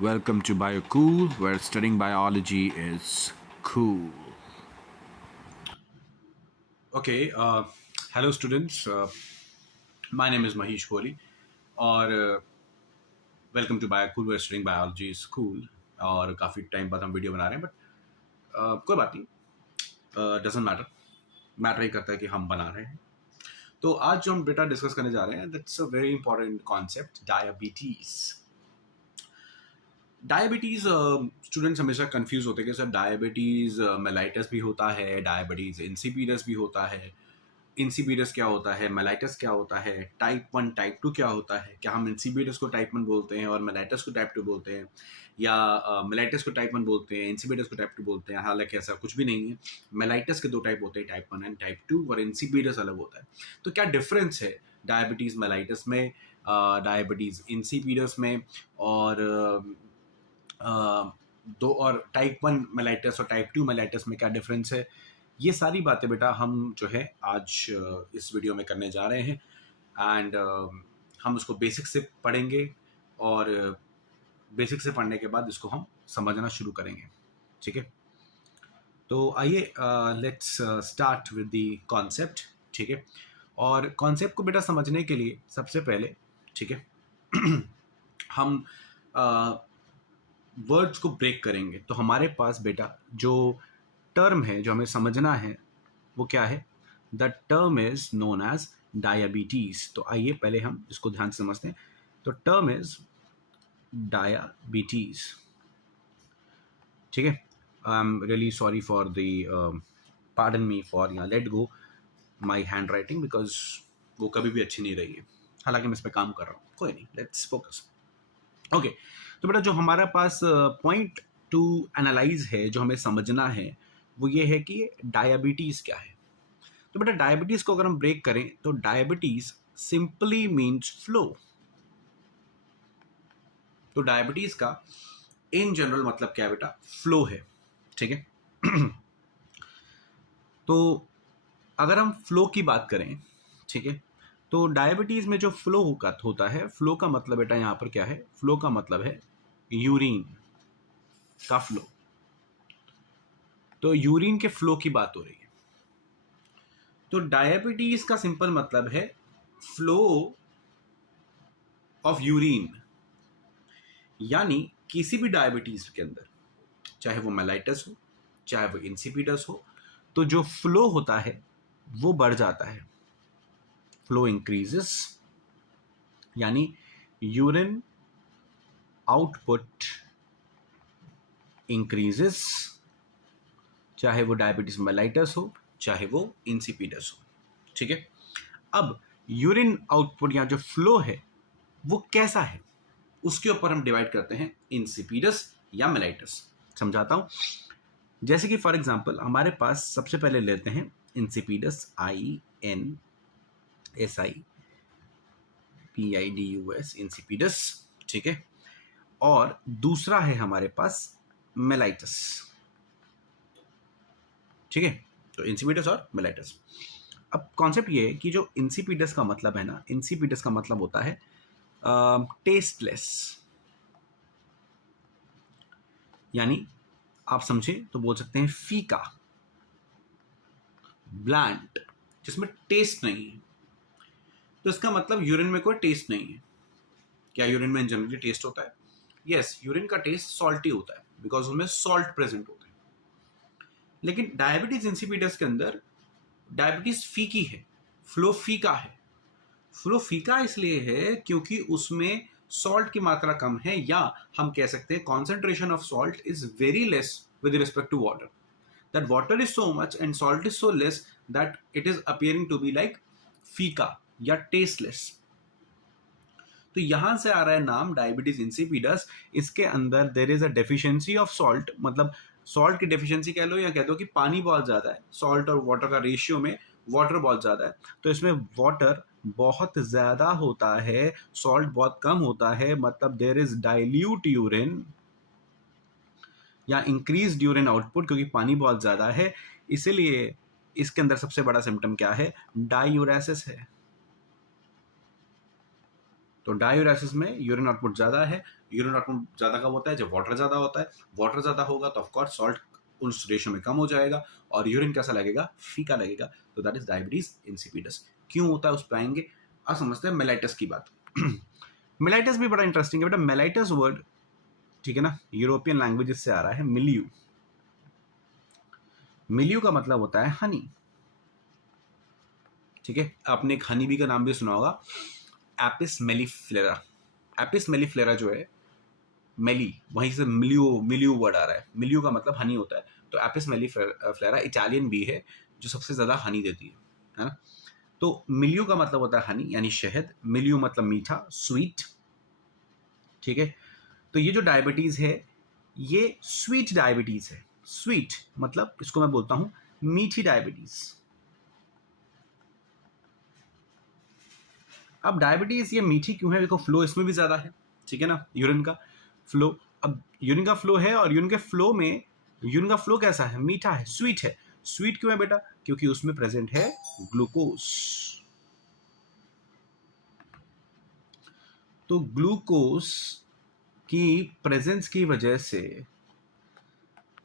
Welcome to BioCool, where studying biology is cool. Okay, hello students. My name is Mahesh Kohli, और welcome to BioCool, where studying biology is cool. और काफ़ी time बाद हम video बना रहे हैं, but कोई बात नहीं, डजेंट मैटर ही करता है कि हम बना रहे हैं. तो आज जो हम बेटा डिस्कस करने जा रहे हैं, that's a very important concept, diabetes. Diabetes students हमेशा कंफ्यूज होते हैं कि सर डायबिटीज़ मेलाइटस भी होता है, डायबिटीज़ इंसिपिडस भी होता है. इंसिपिडस क्या होता है, मेलाइटस क्या होता है, टाइप 1 टाइप 2 क्या होता है, क्या हम इंसिपिडस को टाइप 1 बोलते हैं और मेलाइटस को टाइप 2 बोलते हैं, या मेलाइटस को टाइप 1 बोलते हैं, इंसिपिडस को टाइप 2 बोलते हैं. हालांकि ऐसा कुछ भी नहीं है. मेलाइटस के दो टाइप होते हैं, टाइप 1 एंड टाइप 2, और इंसिपिडस अलग होता है. तो क्या डिफरेंस है डायबिटीज़ मेलाइटस में, डायबिटीज़ इंसिपिडस में, और दो और टाइप 1 मेलाइटस और टाइप 2 मेलाइटस में क्या डिफरेंस है. ये सारी बातें बेटा हम जो है आज इस वीडियो में करने जा रहे हैं. एंड हम उसको बेसिक से पढ़ेंगे, और बेसिक से पढ़ने के बाद इसको हम समझना शुरू करेंगे. ठीक है, तो आइए let's start with the concept. ठीक है, और कॉन्सेप्ट को बेटा समझने के लिए सबसे पहले, ठीक है, हम वर्ड्स को ब्रेक करेंगे. तो हमारे पास बेटा जो टर्म है जो हमें समझना है वो क्या है. The term is known as diabetes. तो आइए पहले हम इसको ध्यान से समझते हैं. तो टर्म इज डायबिटीज. ठीक है, I am really sorry for the pardon me for let go my hand writing, because वो कभी भी अच्छी नहीं रही है. हालांकि मैं इस पर काम कर रहा हूँ, कोई नहीं, लेट्स फोकस. ओके, तो बेटा जो हमारा पास पॉइंट टू एनालाइज है, जो हमें समझना है, वो ये है कि डायबिटीज़ क्या है. तो बेटा डायबिटीज़ को अगर हम ब्रेक करें तो डायबिटीज़ सिंपली मीन्स फ्लो. तो डायबिटीज़ का इन जनरल मतलब क्या है बेटा, फ्लो है. ठीक है, तो अगर हम फ्लो की बात करें, ठीक है, तो डायबिटीज़ में जो फ्लो होता है, फ्लो का मतलब बेटा यहाँ पर क्या है, फ्लो का मतलब है यूरिन का फ्लो. तो यूरिन के फ्लो की बात हो रही है. तो डायबिटीज का सिंपल मतलब है फ्लो ऑफ यूरिन. यानी किसी भी डायबिटीज के अंदर, चाहे वो मेलाइटस हो चाहे वो इंसिपिडस हो, तो जो फ्लो होता है वो बढ़ जाता है. फ्लो इंक्रीजेस, यानी यूरिन आउटपुट इंक्रीजेस, चाहे वो डायबिटीज मेलाइटस हो चाहे वो इंसिपिडस हो. ठीक है, अब यूरिन आउटपुट या जो फ्लो है वो कैसा है, उसके ऊपर हम डिवाइड करते हैं इंसिपिडस या मेलाइटस. समझाता हूं. जैसे कि फॉर एग्जांपल हमारे पास सबसे पहले लेते हैं इंसिपिडस, INSIPIDUS, इंसिपिडस. ठीक है, और दूसरा है हमारे पास मेलाइटस. ठीक है, तो इंसिपिडस और मेलाइटस. अब कॉन्सेप्ट ये है कि जो इंसिपिडस का मतलब है ना, इंसिपिडस का मतलब होता है टेस्टलेस. यानी आप समझे तो बोल सकते हैं फीका, ब्लैंड, जिसमें टेस्ट नहीं है. तो इसका मतलब यूरिन में कोई टेस्ट नहीं है. क्या यूरिन में जनरली टेस्ट होता है? यस, यूरिन का टेस्ट सॉल्टी होता है बिकॉज उसमें सॉल्ट प्रेजेंट होता है. लेकिन डायबिटीज इंसिपिडस के अंदर डायबिटीज फीकी है, फ्लो फीका है. फ्लो फीका इसलिए है क्योंकि उसमें सॉल्ट की मात्रा कम है, या हम कह सकते हैं concentration of salt is very less with respect to water. That water is so much and salt is so less that it is appearing to be like फीका या टेस्टलेस. तो यहां से आ रहा है नाम डायबिटीज इंसिपिडस. इसके अंदर there is a deficiency of salt, मतलब सॉल्ट की डेफिशिएंसी कह लो, या कह दो कि पानी बहुत ज़्यादा है. सॉल्ट और वाटर का रेशियो में वाटर बहुत ज़्यादा है, तो इसमें वाटर बहुत ज़्यादा होता है, सॉल्ट बहुत कम होता है. मतलब देर इज डाइल्यूट यूरिन या इंक्रीज यूरिन आउटपुट, क्योंकि पानी बहुत ज़्यादा है. इसीलिए इसके अंदर सबसे बड़ा सिम्टम क्या है, डायूरेसिस है. तो डायूरेसिस में यूरिन आउटपुट ज़्यादा है, यूरिन आउटपुट ज़्यादा कब होता है? जब वाटर ज़्यादा होता है। वाटर ज़्यादा होगा तो ऑफकोर्स सॉल्ट उस रेशो में कम हो जाएगा और यूरिन कैसा लगेगा? फीका लगेगा। तो दैट इज डायबिटीज इंसिपिडस। क्यों होता है उस पर आएंगे। अब समझते हैं मेलाइटस की बात। मेलाइटस भी बड़ा इंटरेस्टिंग है बेटा। मेलाइटस वर्ड, ठीक है ना, यूरोपियन लैंग्वेजेस से आ रहा है। मिल्यू, मिल्यू का मतलब होता है हनी, ठीक है। आपने एक हनी बी का नाम भी सुना होगा, एपिस मेलिफ्लेरा। एपिस मेलिफ्लेरा जो है, मेली, वहीं से मिल्यू, मिल्यू वर्ड आ रहा है। मिल्यू का मतलब हनी होता है। तो एपिस मेलिफ्लेरा इटालियन बी है जो सबसे ज्यादा हनी देती है ना। तो मिल्यू का मतलब होता है हनी यानी शहद। मिल्यू मतलब मीठा, स्वीट, ठीक है। तो ये जो डायबिटीज है ये स्वीट डायबिटीज है। स्वीट मतलब इसको मैं बोलता हूं मीठी डायबिटीज। अब डायबिटीज ये मीठी क्यों है? देखो फ्लो इसमें भी ज्यादा है, ठीक है ना, यूरिन का फ्लो। अब यूरिन का फ्लो है और यूरिन के फ्लो में, यूरिन का फ्लो कैसा है? मीठा है, स्वीट है। स्वीट क्यों है बेटा? क्योंकि उसमें प्रेजेंट है ग्लूकोज। तो ग्लूकोज की प्रेजेंस की वजह से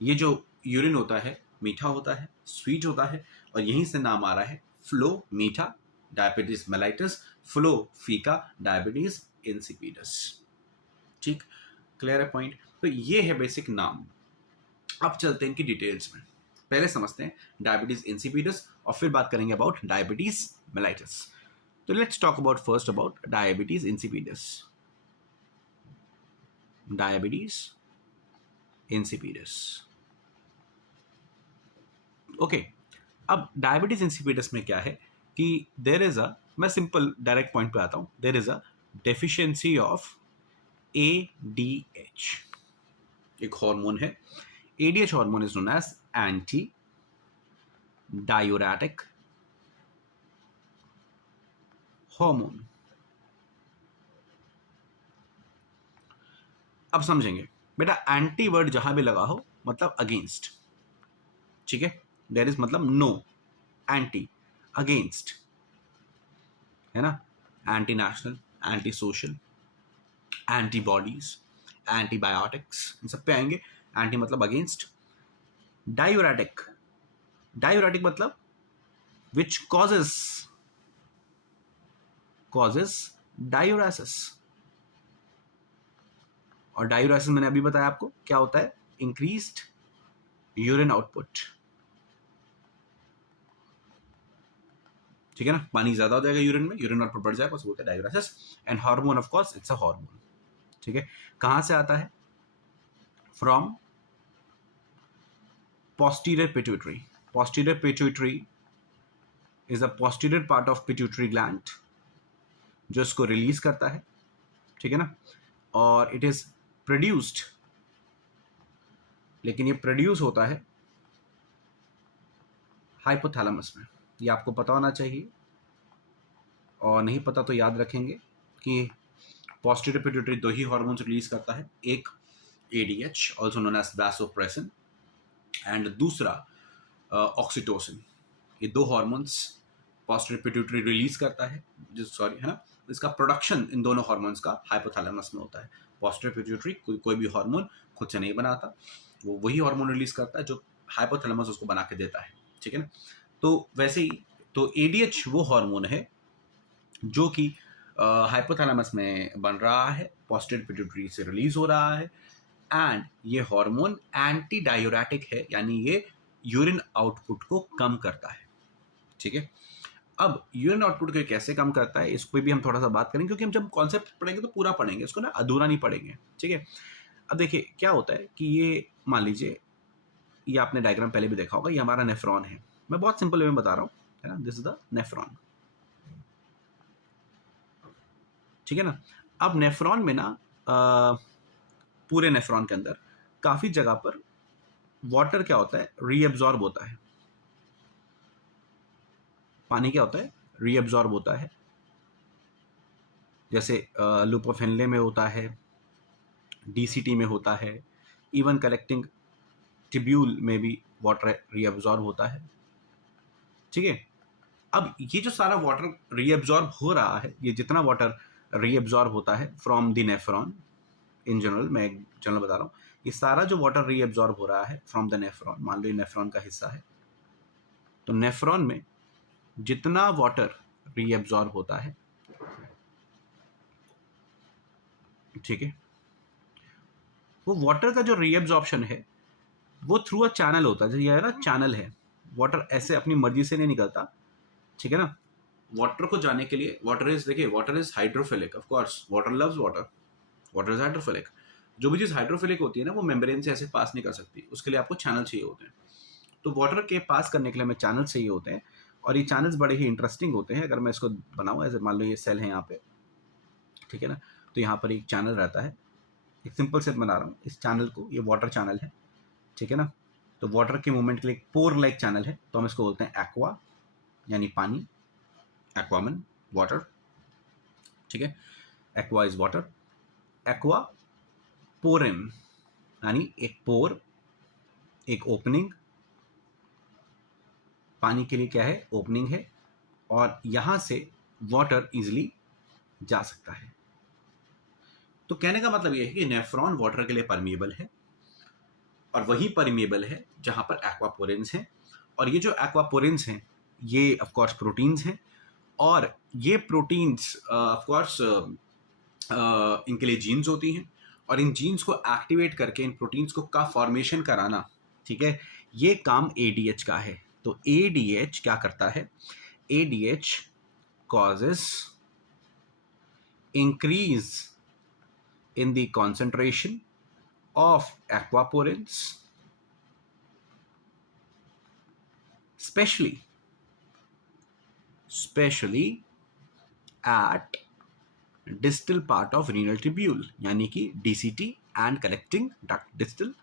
ये जो यूरिन होता है मीठा होता है, स्वीट होता है, और यहीं से नाम आ रहा है फ्लो मीठा, डायबिटीज मेलाइटस, फ्लो फीका, डायबिटीज इंसिपिडस। ठीक, क्लियर है पॉइंट। तो ये है बेसिक नाम। अब चलते हैं इनकी डिटेल्स में। पहले समझते हैं डायबिटीज इंसिपिडस और फिर बात करेंगे अबाउट डायबिटीज मेलाइटस। तो let's talk about first about diabetes insipidus. Diabetes insipidus, okay. अब डायबिटीज इंसिपिडस में क्या है कि देयर इज अ, मैं सिंपल डायरेक्ट पॉइंट पे आता हूं, there is a deficiency of ADH, एक हार्मोन है। ADH hormone is known as anti diuretic hormone. अब समझेंगे बेटा, एंटी वर्ड जहां भी लगा हो मतलब अगेंस्ट, ठीक है। देयर इज मतलब नो, एंटी, अगेंस्ट, है ना। Anti national, anti social, antibodies, antibiotics, इन सब पे आएंगे। एंटी मतलब अगेंस्ट। डायूरेटिक, डायूरेटिक मतलब विच causes डायूरेसिस। और डायूरेसिस मैंने अभी बताया आपको क्या होता है, इंक्रीज्ड यूरिन आउटपुट, ठीक है ना। पानी ज्यादा हो जाएगा यूरिन में, यूरिन आउटपुट बढ़ जाएगा, उसको बोलते हैं diuresis. And hormone of course it's a hormone, ठीक है। कहां से आता है? From posterior pituitary. Posterior pituitary is a posterior part of pituitary gland जो इसको रिलीज करता है, ठीक है ना। और इट इज प्रोड्यूस्ड, लेकिन ये प्रोड्यूस होता है हाइपोथैलेमस में। ये आपको पता होना चाहिए, और नहीं पता तो याद रखेंगे कि पोस्टीरियर पिट्यूटरी दो ही हार्मोन्स रिलीज करता है, एक ADH also known as vasopressin and दूसरा ऑक्सीटोसिन। ये दो हार्मोन्स पोस्टीरियर पिट्यूटरी रिलीज करता है, सॉरी, है ना। इसका प्रोडक्शन इन दोनों हार्मोन्स का हाइपोथैलेमस में होता है। पोस्टीरियर पिट्यूटरी कोई भी हार्मोन खुद से नहीं बनाता, वो वही हार्मोन रिलीज करता है जो हाइपोथैलेमस उसको बना के देता है, ठीक है ना। तो वैसे ही तो ADH वो हार्मोन है जो कि हाइपोथैलेमस में बन रहा है, पोस्टीरियर पिट्यूटरी से रिलीज हो रहा है। एंड ये हार्मोन एंटी डायूरेटिक है, यानी ये यूरिन आउटपुट को कम करता है, ठीक है। अब यूरिन आउटपुट को कैसे कम करता है इस पर भी हम थोड़ा सा बात करेंगे, क्योंकि हम जब कॉन्सेप्ट पढ़ेंगे तो पूरा पढ़ेंगे, इसको ना अधूरा नहीं पढ़ेंगे, ठीक है। अब देखिए क्या होता है कि ये मान लीजिए, ये आपने डायग्राम पहले भी देखा होगा, ये हमारा नेफ्रॉन है। मैं बहुत सिंपल वे में बता रहा हूँ, है ना। दिस इज द नेफ्रॉन, ठीक है ना। अब नेफ्रॉन में ना पूरे नेफ्रॉन के अंदर काफी जगह पर वाटर क्या होता है, रीअब्जॉर्ब होता है। पानी क्या होता है, रीअब्जॉर्ब होता है। जैसे लूप ऑफ हेनले में होता है, DCT में होता है, इवन कलेक्टिंग टिब्यूल में भी वाटर रीअब्जॉर्ब होता है, ठीक है। अब ये जो सारा वाटर रीअब्जॉर्ब हो रहा है, ये जितना वाटर रीअब्जॉर्ब होता है from the nephron in general, मैं एक जनरल बता रहा हूँ, ये सारा जो वाटर रीएब्जॉर्ब हो रहा है फ्रॉम द नेफ्रॉन, मान लो ये नेफ्रॉन का हिस्सा है, तो नेफ्रॉन में जितना वाटर रीएब्जॉर्ब होता है, ठीक है, वो वाटर का जो रीएब्जॉर्प्शन है वो थ्रू अ चैनल होता है। ये है ना चैनल है, वाटर ऐसे अपनी मर्जी से नहीं निकलता, ठीक है ना। वाटर को जाने के लिए, वाटर इज, देखिए water is hydrophilic, of course water loves water, water is hydrophilic. जो भी चीज़ हाइड्रोफिलिक होती है ना वो मेम्ब्रेन से ऐसे पास नहीं कर सकती, उसके लिए आपको चैनल चाहिए होते हैं। तो वाटर के पास करने के लिए हमें चैनल चाहिए होते हैं, और ये चैनल्स बड़े ही इंटरेस्टिंग होते हैं। अगर मैं इसको बनाऊँ ऐसे, मान लो ये सेल है यहाँ पे, ठीक है ना, तो यहाँ पर एक चैनल रहता है, एक सिंपल सेट बना रहा हूँ इस चैनल को, ये वाटर चैनल है, ठीक है ना। तो वाटर के मूवमेंट के लिए एक पोर लाइक चैनल है, तो हम इसको बोलते हैं एक्वा, यानी पानी, एक्वामन, वाटर, ठीक है। Aqua is water, aqua porin, यानी एक पोर, एक ओपनिंग, पानी के लिए क्या है, ओपनिंग है, और यहां से वाटर इजिली जा सकता है। तो कहने का मतलब यह है कि नेफ्रॉन वाटर के लिए परमिएबल है, और वही परमिएबल है जहां पर एक्वापोरेंस हैं, और ये जो एक्वापोरेंस हैं ये ऑफ कोर्स प्रोटीन्स हैं, और ये प्रोटीन्स ऑफ कोर्स इनके लिए जीन्स होती हैं, और इन जीन्स को एक्टिवेट करके इन प्रोटीन्स को का फॉर्मेशन कराना, ठीक है, ये काम एडीएच का है। तो एडीएच क्या करता है, ADH causes increase in the concentration of aquaporins, especially at distal part of renal tubule, यानी कि DCT and collecting duct, distal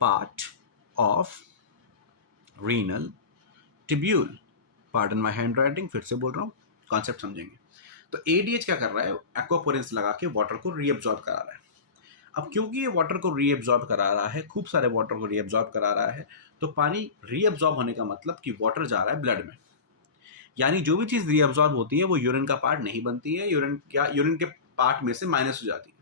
part of renal tubule। Pardon my handwriting, फिर से बोल रहा हूँ, कॉन्सेप्ट समझेंगे। तो एडीएच क्या कर रहा है, एक्वापोरेंस लगा के वाटर को रीअब्सॉर्ब करा रहा है। अब क्योंकि ये वाटर को रीअब्सॉर्ब करा रहा है, खूब सारे वाटर को रीअब्सॉर्ब करा रहा है, तो पानी रीअब्सॉर्ब होने का मतलब कि वाटर जा रहा है ब्लड में, यानी जो भी चीज रीअब्सॉर्ब होती है वो यूरिन का पार्ट नहीं बनती है, यूरिन के पार्ट में से माइनस हो जाती है।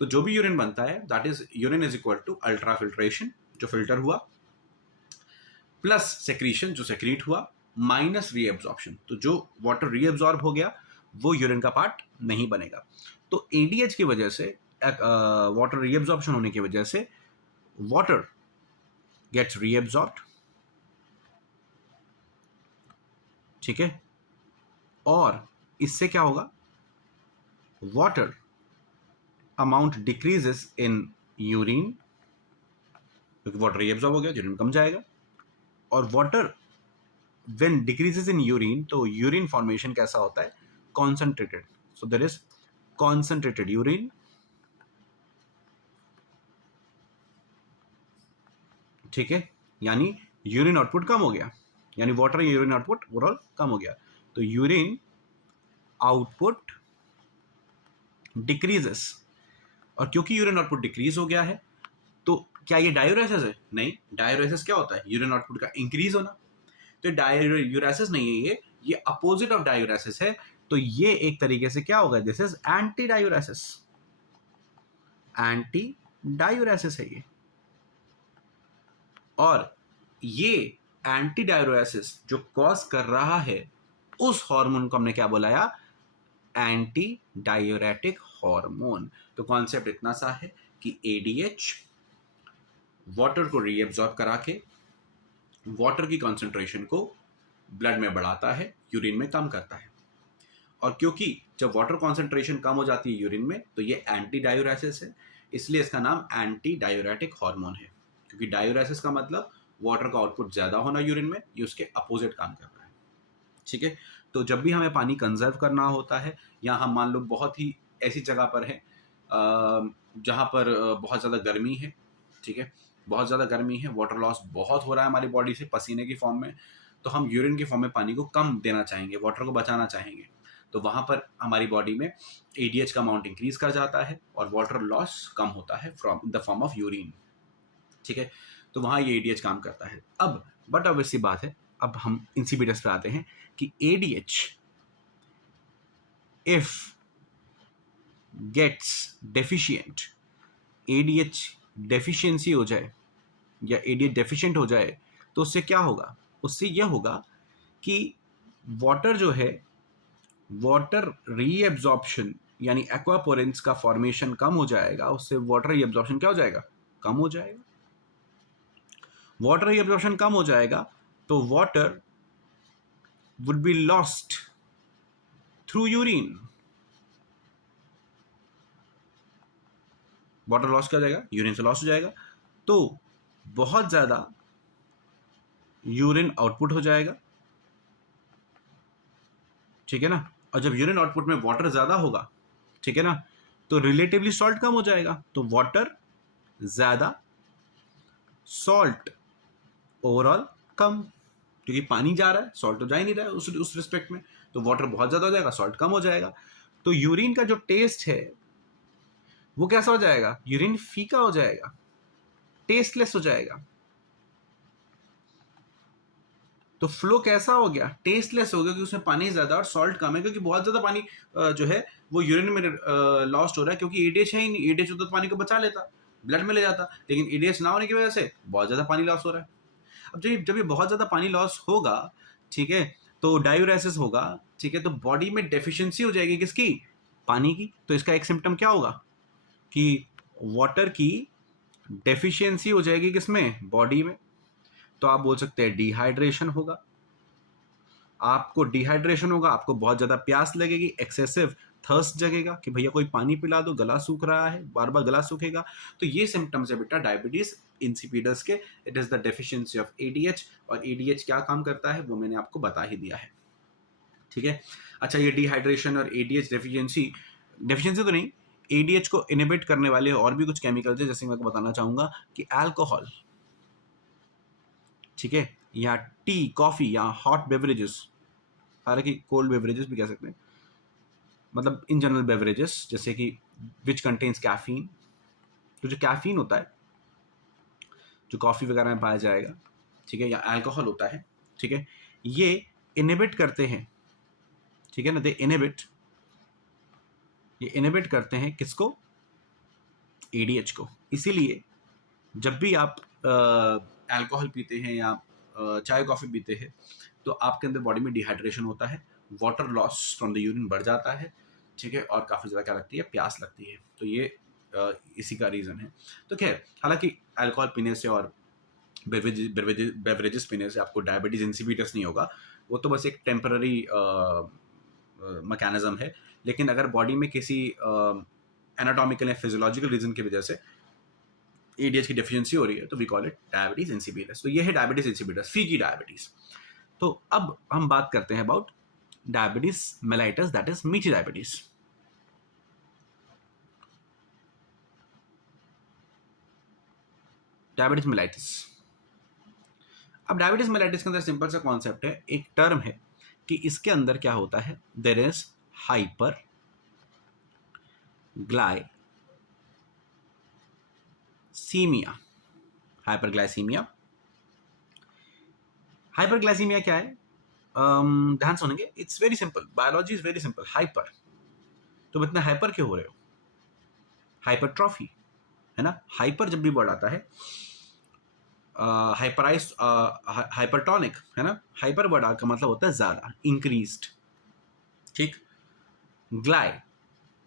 तो जो भी यूरिन बनता है, that is urine is equal to ultra filtration, जो फिल्टर हुआ, प्लस सेक्रीशन, जो सेक्रीट हुआ, माइनस रीअब्सॉर्प्शन। तो जो वाटर रीअब्सॉर्ब हो गया वो यूरिन का पार्ट नहीं बनेगा। तो एडीएच की वजह से, वाटर रीअब्सॉर्प्शन होने की वजह से वाटर गेट्स रीअब्सॉर्ब्ड, ठीक है, और इससे क्या होगा, water amount decreases in urine, क्योंकि वाटर रीअब्सॉर्ब हो गया, यूरिन कम जाएगा, और water when decreases in urine, तो यूरिन फॉर्मेशन कैसा होता है, concentrated. So there is concentrated urine, ठीक है, यानी यूरिन आउटपुट कम हो गया, यानी वाटर यूरिन आउटपुट ओवरऑल कम हो गया। तो यूरिन आउटपुट डिक्रीजेस, और क्योंकि यूरिन आउटपुट डिक्रीज हो गया है, तो क्या ये डायूरेसिस है, नहीं। डायूरेसिस क्या होता है, यूरिन आउटपुट का इंक्रीज होना। तो डायूरेसिस नहीं है, ये अपोजिट ऑफ डायूरेसिस है। तो ये एक तरीके से क्या होगा, this is anti diuresis, anti diuresis है ये। और ये एंटी डायूरेसिस जो कॉज कर रहा है, उस हार्मोन को हमने क्या बुलाया, एंटी डायूरेटिक हार्मोन। तो कॉन्सेप्ट इतना सा है कि एडीएच वाटर को रीअब्सॉर्ब करा के वाटर की कंसंट्रेशन को ब्लड में बढ़ाता है, यूरिन में कम करता है। और क्योंकि जब वाटर कंसंट्रेशन कम हो जाती है यूरिन में, तो ये एंटी डायूरेसिस है, इसलिए इसका नाम एंटी डायूरेटिक हार्मोन है। क्योंकि डायूरेसिस का मतलब वाटर का आउटपुट ज्यादा होना यूरिन में, ये उसके अपोजिट काम कर रहा है, ठीक है। तो जब भी हमें पानी कंजर्व करना होता है, या हम मान लो बहुत ही ऐसी जगह पर है जहाँ पर बहुत ज़्यादा गर्मी है, ठीक है, बहुत ज़्यादा गर्मी है, वाटर लॉस बहुत हो रहा है हमारी बॉडी से पसीने की फॉर्म में, तो हम यूरिन की फॉर्म में पानी को कम देना चाहेंगे, वाटर को बचाना चाहेंगे। तो वहाँ पर हमारी बॉडी में एडीएच का अमाउंट इंक्रीज कर जाता है और वाटर लॉस कम होता है from the form of urine, ठीक है। तो वहाँ ये एडीएच काम करता है। अब बट ऑब्वियस सी बात है, अब हम इंसिपिडस पे आते हैं कि ADH, if gets deficient, ADH deficiency हो जाए या ADH डेफिशिएंट हो जाए, तो उससे क्या होगा? उससे यह होगा कि वाटर जो है, वाटर रीएब्जॉर्प्शन यानी एक्वापोरेंस का फॉर्मेशन कम हो जाएगा, उससे वाटर रीएब्जॉर्प्शन क्या हो जाएगा? कम हो जाएगा। वाटर रीएब्जॉर्प्शन कम हो जाएगा तो water would be lost through urine. Water loss क्या हो जाएगा? यूरिन से लॉस हो जाएगा, तो बहुत ज्यादा यूरिन आउटपुट हो जाएगा, ठीक है ना। और जब यूरिन आउटपुट में वाटर ज्यादा होगा, ठीक है ना, तो रिलेटिवली सॉल्ट कम हो जाएगा, तो वाटर ज्यादा, सॉल्ट ओवरऑल कम, क्योंकि पानी जा रहा है, सॉल्ट तो जा ही नहीं रहा है उस रिस्पेक्ट में, तो वाटर बहुत ज्यादा हो जाएगा, सॉल्ट कम हो जाएगा। तो यूरिन का जो टेस्ट है वो कैसा हो जाएगा? यूरिन फीका हो जाएगा, टेस्टलेस हो जाएगा। तो फ्लो कैसा हो गया? टेस्टलेस हो गया, क्योंकि उसमें पानी ज्यादा और सॉल्ट कम है, क्योंकि बहुत ज्यादा पानी जो है वो यूरिन में लॉस्ट हो रहा है, क्योंकि ADH है ही नहीं। ADH होता तो पानी को बचा लेता, ब्लड में ले जाता, लेकिन ADH ना होने की वजह से बहुत ज्यादा पानी लॉस हो रहा है। अब जब ये बहुत ज्यादा पानी लॉस होगा, ठीक है, तो डायूरेसिस होगा, ठीक है, तो बॉडी में डेफिशिएंसी हो जाएगी किसकी? पानी की। तो इसका एक सिम्टम क्या होगा कि वाटर की डेफिशिएंसी हो जाएगी किसमें? बॉडी में। तो आप बोल सकते हैं डिहाइड्रेशन होगा। आपको डिहाइड्रेशन होगा, आपको बहुत ज्यादा प्यास लगेगी, एक्सेसिव थर्स्ट जगेगा कि भैया कोई पानी पिला दो, गला सूख रहा है, बार बार गला सूखेगा। तो ये सिम्टम्स है बेटा डायबिटीज इंसिपिडस के। It is the deficiency of ADH, और ADH क्या काम करता है वो मैंने आपको बता ही दिया है, ठीक है। अच्छा, ये डिहाइड्रेशन और ADH डेफिशिएंसी तो नहीं, ADH को इनहिबिट करने वाले और भी कुछ केमिकल्स है, जैसे मैं आपको बताना चाहूंगा कि अल्कोहल, ठीक है, या टी, कॉफी या हॉट बेवरेजेस, हालांकि कोल्ड बेवरेजेस भी कह सकते हैं, मतलब इन जनरल बेवरेजेस, जैसे कि विच कंटेन्स कैफीन। तो जो कैफीन होता है, जो कॉफी वगैरह में पाया जाएगा, ठीक है, या अल्कोहल होता है, ठीक है, ये इनहिबिट करते हैं, ठीक है ना, ये इनहिबिट करते हैं किसको? ADH को। इसीलिए जब भी आप अल्कोहल पीते हैं या चाय कॉफी पीते हैं, तो आपके अंदर बॉडी में डिहाइड्रेशन होता है, water loss from the urine बढ़ जाता है, ठीक है, और काफ़ी ज़्यादा क्या लगती है? प्यास लगती है। तो ये इसी का रीज़न है। तो खैर, हालांकि अल्कोहल पीने से और बेवरेजेस पीने से आपको डायबिटीज इंसिपिडस नहीं होगा, वो तो बस एक टेम्पररी मैकेनिज्म है। लेकिन अगर बॉडी में किसी एनाटॉमिकल या फिजियोलॉजिकल रीजन की वजह से ADH की डेफिशिएंसी हो रही है, तो we call it diabetes insipidus. तो ये है डायबिटीज इंसिपिडस, फीकी डायबिटीज। तो अब हम बात करते हैं about diabetes mellitus, that is मीठी डायबिटीज। Diabetes mellitus. अब डायबिटीज मेलाइटिस के अंदर सिंपल सा कॉन्सेप्ट है, एक टर्म है कि इसके अंदर क्या होता है? There is hyperglycaemia. Hyperglycaemia, hyperglycaemia क्या है? ध्यान सुनेंगे, it's very simple, biology is very simple. Hyper, तुम इतना हाइपर क्यों हो रहे हो? हाइपरट्रॉफी, है ना। हाइपर जब भी वर्ड आता है, हाइपराइज, हाइपरटोनिक, है ना। हाइपर वर्ड का मतलब होता है ज्यादा, इंक्रीज्ड, ठीक। ग्लाय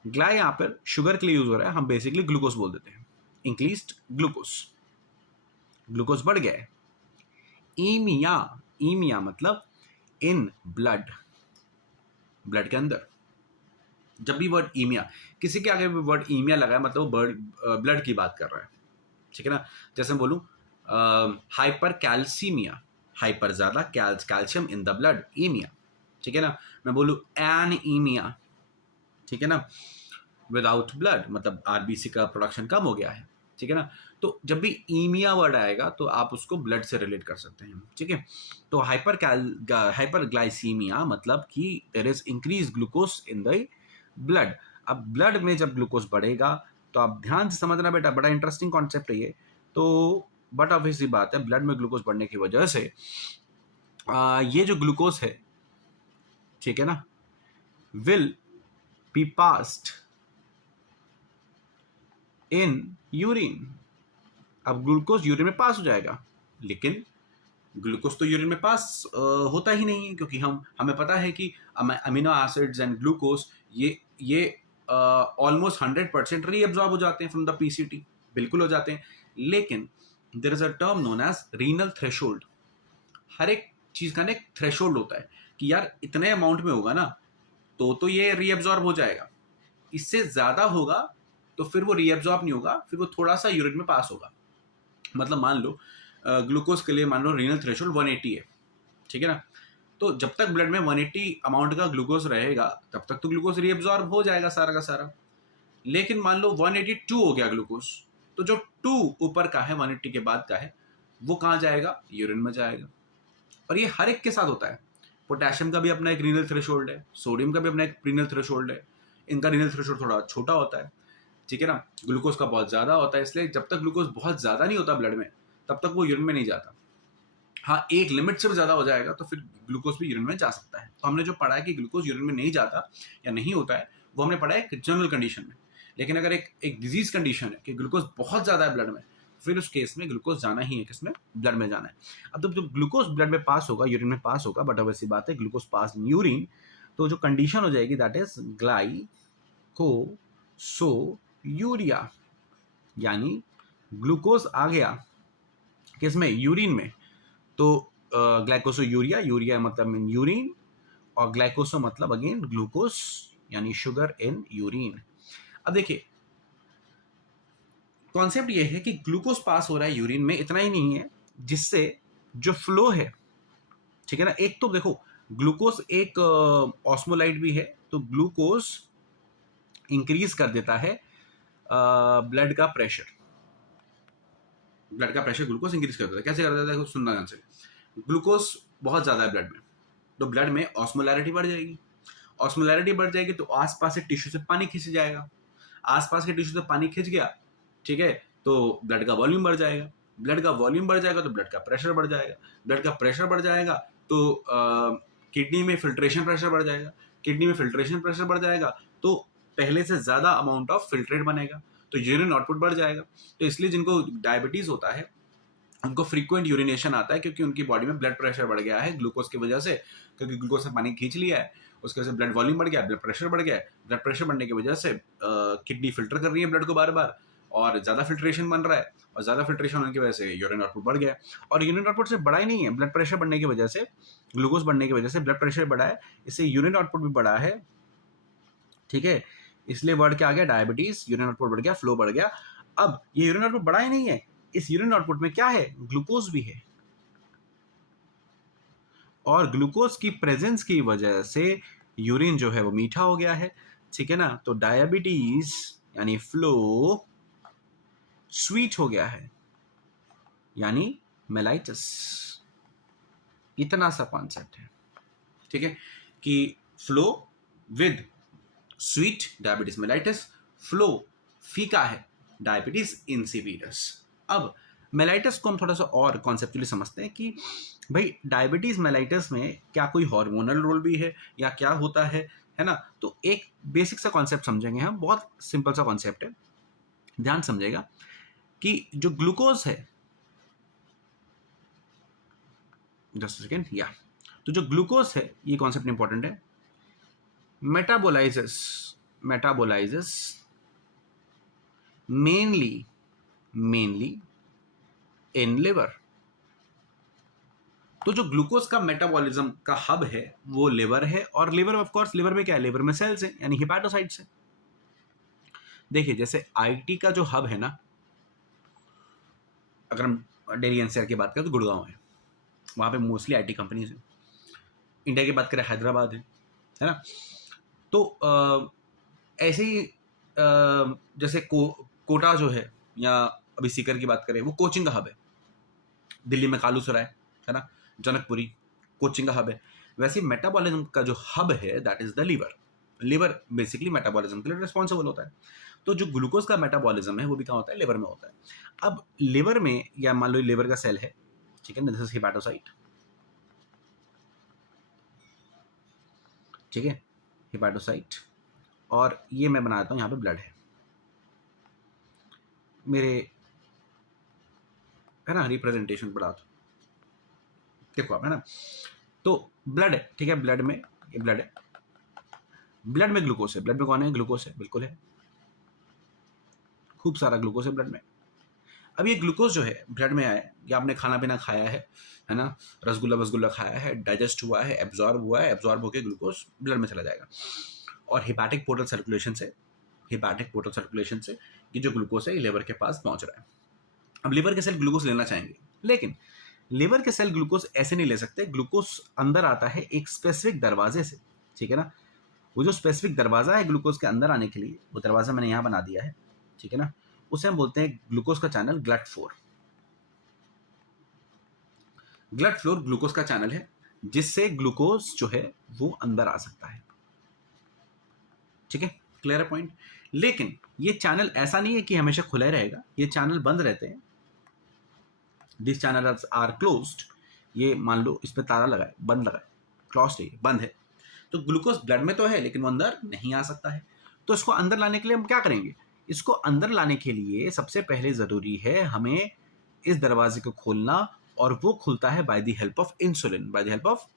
यहां पर शुगर के लिए यूज हो रहा है, हम बेसिकली ग्लूकोज बोल देते हैं। इंक्रीज्ड ग्लूकोज, ग्लूकोज बढ़ गया है। ईमिया मतलब इन ब्लड, ब्लड के अंदर। जब भी वर्ड ईमिया, किसी के आगे भी वर्ड ईमिया लगा है, मतलब वो ब्लड की बात कर रहा है, ठीक है ना। जैसे मैं बोलूं हाइपर कैल्सीमिया, हाइपर ज्यादा, कैल्शियम इन द ब्लड, ईमिया, ठीक है ना। मैं बोलूं एनीमिया, ठीक है ना, विदाउट ब्लड, मतलब RBC का प्रोडक्शन कम हो गया है, ठीक है ना। तो जब भी ईमिया वर्ड आएगा तो आप उसको ब्लड से रिलेट कर सकते हैं, ठीक है। तो हाइपरग्लाइसीमिया मतलब कि there is increase glucose in the blood. अब ब्लड में जब ग्लूकोज बढ़ेगा, तो आप ध्यान से समझना बेटा, बड़ा इंटरेस्टिंग कॉन्सेप्ट है ये। तो बट ऑब्वियसली बात है, ब्लड में ग्लूकोज बढ़ने की वजह से ये जो ग्लूकोज है, ठीक है ना, will be passed in urine. अब ग्लूकोज यूरिन में पास हो जाएगा, लेकिन ग्लूकोज तो यूरिन में पास होता ही नहीं है, क्योंकि हमें पता है कि अमीनो एसिड्स एंड ग्लूकोज ये ऑलमोस्ट 100% रीअब्सॉर्ब हो जाते हैं फ्रॉम द पीसीटी, बिल्कुल हो जाते हैं। लेकिन there is a term known as renal threshold. हर एक चीज का ना एक थ्रेशोल्ड होता है कि यार इतने अमाउंट में होगा ना तो ये रीअब्सॉर्ब हो जाएगा, इससे ज्यादा होगा तो फिर वो रीअब्सॉर्ब नहीं होगा, फिर वो थोड़ा सा यूरिन में पास होगा। मतलब मान लो ग्लूकोज के लिए मान लो रीनल थ्रेशोल्ड 180 है, ठीक है ना। तो जब तक ब्लड में 180 अमाउंट का ग्लूकोज रहेगा तब तक तो ग्लूकोज रीअब्सॉर्ब हो जाएगा सारा का सारा। लेकिन मान लो 182 हो गया ग्लूकोज, तो जो 2 ऊपर का है 180 के बाद का है वो कहाँ जाएगा, यूरिन में जाएगा। और ये हर एक के साथ होता है। पोटेशियम का भी अपना एक रीनल थ्रेशोल्ड है, सोडियम का भी अपना एक रीनल थ्रेशोल्ड है, इनका रीनल थ्रेशोल्ड थोड़ा छोटा होता है, ठीक है ना। ग्लूकोज का बहुत ज्यादा होता है, इसलिए जब तक ग्लूकोज बहुत ज्यादा नहीं होता ब्लड में तब तक वो यूरिन में नहीं जाता। हाँ, एक लिमिट से भी ज्यादा हो जाएगा तो फिर ग्लूकोज भी यूरिन में जा सकता है। तो हमने जो पढ़ा है कि ग्लूकोज यूरिन में नहीं जाता या नहीं होता है, वो हमने पढ़ा है एक जनरल कंडीशन में। लेकिन अगर एक डिजीज कंडीशन है कि ग्लूकोज बहुत ज्यादा है ब्लड में, फिर उस केस में ग्लूकोज जाना ही है, किसमें, ब्लड में जाना है। अब जब ग्लूकोज ब्लड में पास होगा, यूरिन में पास होगा, बट अब ऐसी बात है ग्लूकोज पास इन यूरिन, तो जो कंडीशन हो जाएगी दैट इज ग्लाइकोसोयूरिया, यानी ग्लूकोज आ गया किसमें, यूरिन में। तो ग्लाइकोसोयूरिया, यूरिया मतलब इन यूरिन, और ग्लाइकोसो मतलब अगेन ग्लूकोज यानी शुगर इन यूरिन। अब देखिए कॉन्सेप्ट ये है कि ग्लूकोज पास हो रहा है यूरिन में, इतना ही नहीं है, जिससे जो फ्लो है, ठीक है ना। एक तो देखो ग्लूकोज एक ऑस्मोलाइट भी है, तो ग्लूकोज इंक्रीज कर देता है ब्लड का प्रेशर। ब्लड का प्रेशर ग्लूकोज इंक्रीज कर देता है। कैसे कर देता है, सुनना ध्यान से। ग्लूकोज बहुत ज्यादा है ब्लड में, तो ब्लड में ऑस्मोलैरिटी बढ़ जाएगी। ऑस्मोलैरिटी बढ़ जाएगी तो आसपास के टिश्यू से पानी खिंच जाएगा। आसपास के टिश्यू से पानी खिंच गया, ठीक है, तो ब्लड का वॉल्यूम बढ़ जाएगा। ब्लड का वॉल्यूम बढ़ जाएगा तो ब्लड का प्रेशर बढ़ जाएगा। ब्लड का प्रेशर बढ़ जाएगा तो किडनी में फिल्ट्रेशन प्रेशर बढ़ जाएगा। किडनी में फिल्ट्रेशन प्रेशर बढ़ जाएगा तो पहले से ज्यादा अमाउंट ऑफ फिल्ट्रेट बनेगा, तो यूरिन आउटपुट बढ़ जाएगा। तो इसलिए जिनको डायबिटीज होता है उनको फ्रीक्वेंट यूरिनेशन आता है, क्योंकि उनकी बॉडी में ब्लड प्रेशर बढ़ गया है ग्लूकोज की वजह से, क्योंकि ग्लूकोज से पानी खींच लिया है, उसकी वजह से ब्लड वॉल्यूम बढ़ गया, ब्लड प्रेशर बढ़ गया। ब्लड प्रेशर बढ़ने की वजह से किडनी फिल्टर कर रही है ब्लड को बार बार, और ज्यादा फिल्ट्रेशन बन रहा है, और ज्यादा फिल्ट्रेशन होने की वजह से यूरिन आउटपुट बढ़ गया। और यूरिन आउटपुट से बढ़ा ही नहीं है, ब्लड प्रेशर बढ़ने की वजह से, ग्लूकोज बढ़ने की वजह से ब्लड प्रेशर बढ़ा है, इससे यूरिन आउटपुट भी बढ़ा है, ठीक है। इसलिए वर्ड क्या आ गया, डायबिटीज, यूरिन आउटपुट बढ़ गया, फ्लो बढ़ गया। अब ये यूरिन आउटपुट बढ़ा ही नहीं है, इस यूरिन आउटपुट में क्या है, ग्लूकोज भी है, और ग्लूकोज की प्रेजेंस की वजह से यूरिन जो है वो मीठा हो गया है, ठीक है ना। तो डायबिटीज यानी फ्लो स्वीट हो गया है, यानी मेलाइटस। इतना सा कॉन्सेप्ट है, ठीक है, कि flow with sweet diabetes mellitus, flow फीका है डायबिटीज इंसिपिडस। अब मेलाइटस को हम थोड़ा सा और कॉन्सेप्चुअली समझते हैं कि भाई डायबिटीज मेलाइटस में क्या कोई हार्मोनल रोल भी है या क्या होता है ना। तो एक बेसिक सा कॉन्सेप्ट समझेंगे हम, बहुत सिंपल सा कॉन्सेप्ट है, ध्यान समझेगा कि जो ग्लूकोज है, जस्ट सेकेंड या, तो जो ग्लूकोज है, ये कॉन्सेप्ट इंपॉर्टेंट है, मेटाबोलाइजेस मेनली इन लिवर। तो जो ग्लूकोज का मेटाबॉलिज्म का हब है वो लिवर है, और लिवर ऑफ कोर्स, लिवर में क्या है, लिवर में सेल्स है यानी हिपैटोसाइट्स है। देखिए जैसे आईटी का जो हब है ना, अगर हम दिल्ली एनसीआर की बात करें तो गुड़गांव है, वहां पे मोस्टली आईटी कंपनीज है। इंडिया की बात करें हैदराबाद है ना। तो ऐसे ही जैसे कोटा जो है, या अभी सीकर की बात करें, वो कोचिंग का हब है। दिल्ली में कालूसराय है ना, जनकपुरी कोचिंग का हब है। वैसे मेटाबॉलिज्म का जो हब है that is the liver. Liver basically metabolism के लिए रिस्पॉन्सिबल होता है। तो जो ग्लूकोज का मेटाबॉलिज्म है वो भी कहाँ होता है, लिवर में होता है। अब लिवर में, या मान लो लिवर का सेल है, ठीक है, दिस इज हिपैटोसाइट, ठीक है, हिपैटोसाइट, और ये मैं बनाता हूँ यहाँ पे ब्लड है। मेरे है ना रिप्रेजेंटेशन बढ़ा दो, देखो आप है ना, तो ब्लड है, ठीक है, ब्लड में ये ब्लड है, ब्लड में ग्लूकोज है, ब्लड में कौन है, ग्लूकोज है, बिल्कुल है, खूब सारा ग्लूकोज है ब्लड में। अब ये ग्लूकोज जो है ब्लड में आया, या आपने खाना पीना खाया है ना, रसगुल्ला वसगुल्ला खाया है, डाइजेस्ट हुआ है, एब्जॉर्ब हुआ है, एब्जॉर्ब होकर ग्लूकोज ब्लड में चला जाएगा, और हिपैटिक पोर्टल सर्कुलेशन से, हिपैटिक पोर्टल सर्कुलेशन से ये जो ग्लूकोज है ये लिवर के पास पहुंच रहा है। अब लिवर के सेल ग्लूकोज लेना चाहेंगे, लेकिन लिवर के सेल ग्लूकोज ऐसे नहीं ले सकते, ग्लूकोज अंदर आता है एक स्पेसिफिक दरवाजे से, ठीक है ना, वो जो स्पेसिफिक दरवाजा है ग्लूकोज के अंदर आने के लिए, वो दरवाजा मैंने यहाँ बना दिया है, ठीक है ना, उसे हम बोलते हैं ग्लूकोज का चैनल GLUT4। GLUT4 ग्लूकोज का चैनल है जिससे ग्लूकोज जो है वो अंदर आ सकता है, ठीक है, क्लियर है पॉइंट। लेकिन ये चैनल ऐसा नहीं है कि हमेशा खुला ही रहेगा, ये चैनल बंद रहते हैं, दिस चैनल आर क्लोज्ड। ये मान लो इस पे ताला लगा है, बंद लगा है, क्लोज्ड है, बंद है, तो ग्लूकोज ब्लड में तो है लेकिन वो अंदर नहीं आ सकता है। तो इसको अंदर लाने के लिए हम क्या करेंगे, इसको अंदर लाने के लिए सबसे पहले जरूरी है हमें इस दरवाजे को खोलना, और वो खुलता है by the help of insulin, by the help of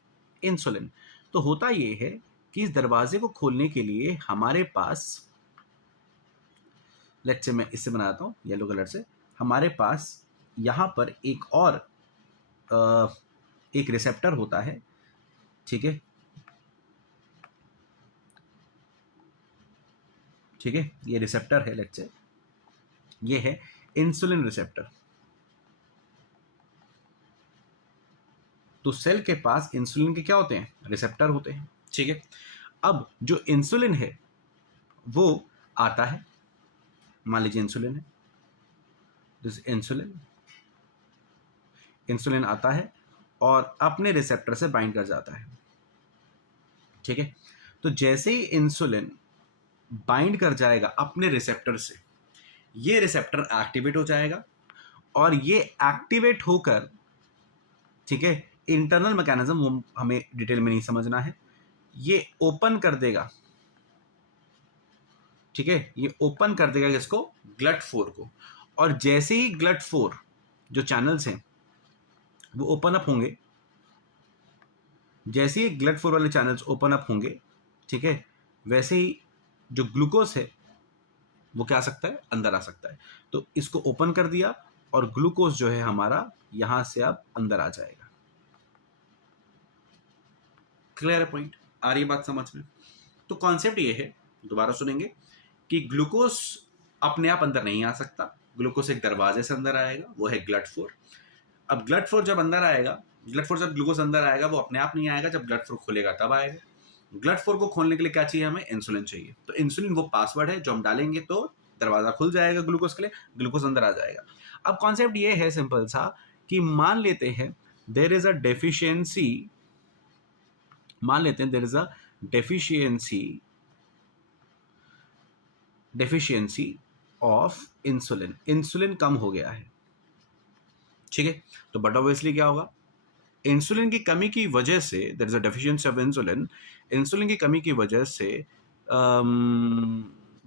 insulin. तो होता ये है कि इस दरवाजे को खोलने के लिए हमारे पास, लेट्स से मैं इससे बनाता हूँ येलो कलर से, हमारे पास यहाँ पर एक और एक रिसेप्टर होता है, ठीक है, ठीक है, ये रिसेप्टर है, लेट्स से ये है इंसुलिन रिसेप्टर। तो सेल के पास इंसुलिन के क्या होते हैं, रिसेप्टर होते हैं, ठीक है। अब जो इंसुलिन है वो आता है, मान लीजिए इंसुलिन है, दिस इंसुलिन, इंसुलिन आता है और अपने रिसेप्टर से बाइंड कर जाता है, ठीक है। तो जैसे ही इंसुलिन बाइंड कर जाएगा अपने रिसेप्टर से, ये रिसेप्टर एक्टिवेट हो जाएगा, और ये एक्टिवेट होकर, ठीक है, इंटरनल मैकेनिज्म वो हमें डिटेल में नहीं समझना है, ये ओपन कर देगा, ठीक है, ये ओपन कर देगा इसको, GLUT4 को, और जैसे ही GLUT4 जो चैनल्स हैं वो ओपन अप होंगे, जैसे ही GLUT4 वाले चैनल्स ओपन अप होंगे, ठीक है, वैसे ही जो ग्लूकोज है वो क्या आ सकता है, अंदर आ सकता है। तो इसको ओपन कर दिया और ग्लूकोज जो है हमारा यहां से अब अंदर आ जाएगा। क्लियर पॉइंट, आ रही बात समझ में। तो कॉन्सेप्ट ये है, दोबारा सुनेंगे, कि ग्लूकोज अपने आप अंदर नहीं आ सकता, ग्लूकोज एक दरवाजे से अंदर आएगा, वो है GLUT4। अब GLUT4 जब अंदर आएगा, GLUT4 जब ग्लूकोज अंदर आएगा वो अपने आप नहीं आएगा, जब GLUT4 खुलेगा तब आएगा। GLUT4 को खोलने के लिए क्या चाहिए, हमें इंसुलिन चाहिए। तो इंसुलिन वो पासवर्ड है जो हम डालेंगे तो दरवाजा खुल जाएगा ग्लूकोज के लिए, ग्लूकोज अंदर आ जाएगा। अब कॉन्सेप्ट ये है सिंपल सा, कि मान लेते हैं देयर इज अ डेफिशिएंसी, मान लेते हैं there is a deficiency of insulin, insulin कम हो गया है, ठीक है। तो बट ऑब्वियसली क्या होगा, इंसुलिन की कमी की वजह से, there is a deficiency of insulin, insulin की कमी की वजह से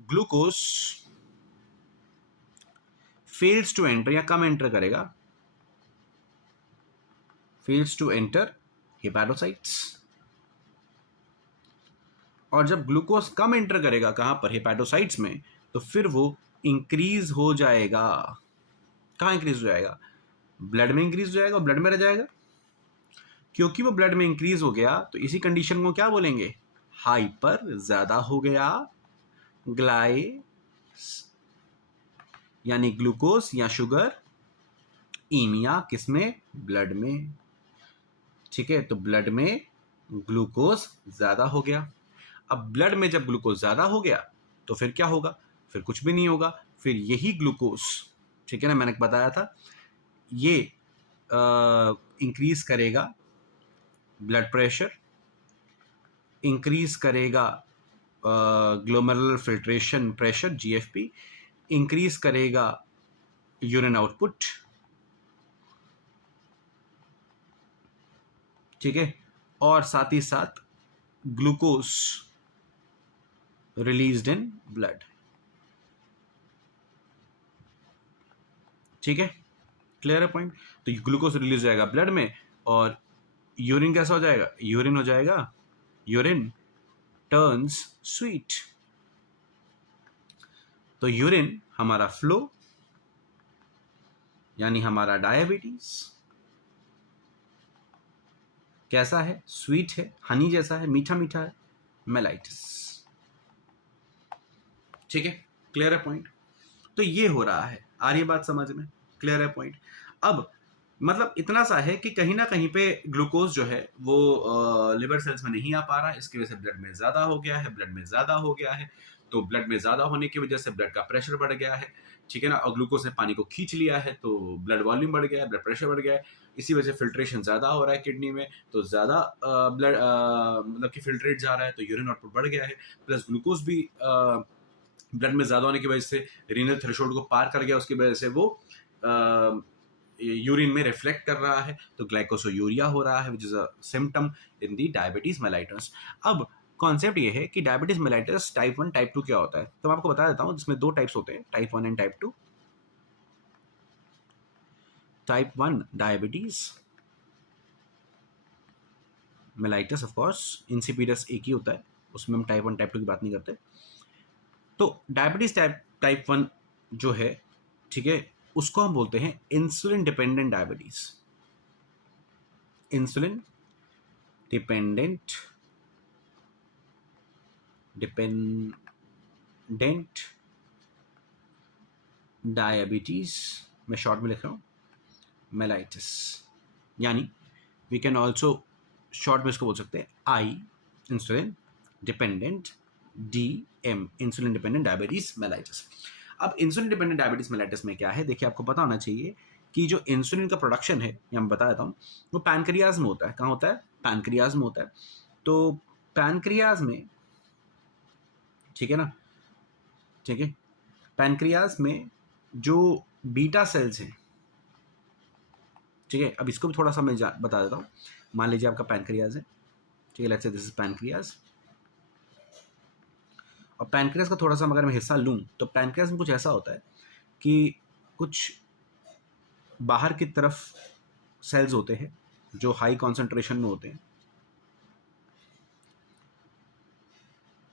ग्लूकोज फेल्स टू एंटर, या कम एंटर करेगा, फेल्स टू एंटर हेपेटोसाइट्स। और जब ग्लूकोज कम एंटर करेगा कहां पर, हेपेटोसाइट्स में, तो फिर वो इंक्रीज हो जाएगा, कहां इंक्रीज हो जाएगा, ब्लड में इंक्रीज हो जाएगा, और ब्लड में रह जाएगा। क्योंकि वो ब्लड में इंक्रीज हो गया तो इसी कंडीशन को क्या बोलेंगे, हाइपर, ज्यादा हो गया, यानी ग्लूकोज या शुगर ईमिया, किसमें, ब्लड में, ठीक है। तो ब्लड में ग्लूकोज ज्यादा हो गया। अब ब्लड में जब ग्लूकोज ज्यादा हो गया तो फिर क्या होगा, फिर कुछ भी नहीं होगा, फिर यही ग्लूकोज, ठीक है ना, मैंने बताया था, ये इंक्रीज करेगा ब्लड प्रेशर, इंक्रीज करेगा glomerular filtration pressure GFP, increase करेगा यूरिन आउटपुट, ठीक है, और साथ ही साथ ग्लूकोज रिलीज्ड इन ब्लड। ठीक है, क्लियर है पॉइंट। तो ग्लूकोज रिलीज हो जाएगा ब्लड में, और यूरिन कैसा हो जाएगा, यूरिन हो जाएगा, यूरिन टर्न्स स्वीट। तो यूरिन हमारा फ्लो, यानी हमारा डायबिटीज कैसा है, स्वीट है, हनी जैसा है, मीठा मीठा है, मेलाइटिस। ठीक है, क्लियर है पॉइंट। तो ये हो रहा है, आ रही है बात समझ में, क्लियर है पॉइंट। अब मतलब इतना सा है कि कहीं ना कहीं पे ग्लूकोज जो है वो लिवर सेल्स में नहीं आ पा रहा है, इसकी वजह से ब्लड में ज्यादा हो गया है, ब्लड में ज्यादा हो गया है। तो ब्लड में ज्यादा होने की वजह से ब्लड का प्रेशर बढ़ गया है, ठीक है ना, और ग्लूकोज ने पानी को खींच लिया है, तो ब्लड वॉल्यूम बढ़ गया है, ब्लड प्रेशर बढ़ गया है। इसी वजह से फिल्ट्रेशन ज्यादा हो रहा है किडनी में, तो ज्यादा ब्लड मतलब कि फिल्ट्रेट जा रहा है, तो यूरिन आउटपुट बढ़ गया है। प्लस ग्लूकोज भी ब्लड में ज्यादा होने की वजह से रीनल थ्रेशोल्ड को पार कर गया, उसकी वजह से वो यूरिन में रिफ्लेक्ट कर रहा है, तो ग्लाइकोसोयूरिया हो रहा है, which is a symptom in the diabetes mellitus. अब कॉन्सेप्ट ये है कि डायबिटीज मेलाइटस टाइप 1 टाइप 2 क्या होता है, तो मैं आपको बता देता हूं, जिसमें दो टाइप्स होते हैं, type 1 and type 2। Type 1 diabetes mellitus, of course insipidus एक ही होता है, उसमें हम टाइप 1 टाइप 2 की बात नहीं करते। तो डायबिटीज टाइप 1 जो है, ठीक है, उसको हम बोलते हैं insulin dependent diabetes. Insulin dependent diabetes, मैं शॉर्ट में लिख रहा हूं, मेलाइटिस। यानी वी कैन ऑल्सो शॉर्ट में इसको बोल सकते हैं I, insulin dependent, DM, insulin dependent diabetes mellitus. अब इंसुलिन डिपेंडेंट डायबिटीज मेलाइटिस में क्या है, देखिए आपको पता होना चाहिए कि जो इंसुलिन का प्रोडक्शन है, या मैं बता देता हूँ, वो पैनक्रियाज में होता है। कहाँ होता है, पैनक्रियाज में होता है। तो पैनक्रियाज में, ठीक है ना, ठीक है, पैनक्रियाज में जो बीटा सेल्स हैं, ठीक है, अब इसको भी थोड़ा सा मैं बता देता हूँ। मान लीजिए आपका पैनक्रियाज है, ठीक है, let's say this is pancreas, और पैनक्रियाज का थोड़ा सा अगर मैं हिस्सा लूँ, तो पैनक्रियाज में कुछ ऐसा होता है कि कुछ बाहर की तरफ सेल्स होते हैं जो हाई कॉन्सेंट्रेशन में होते हैं।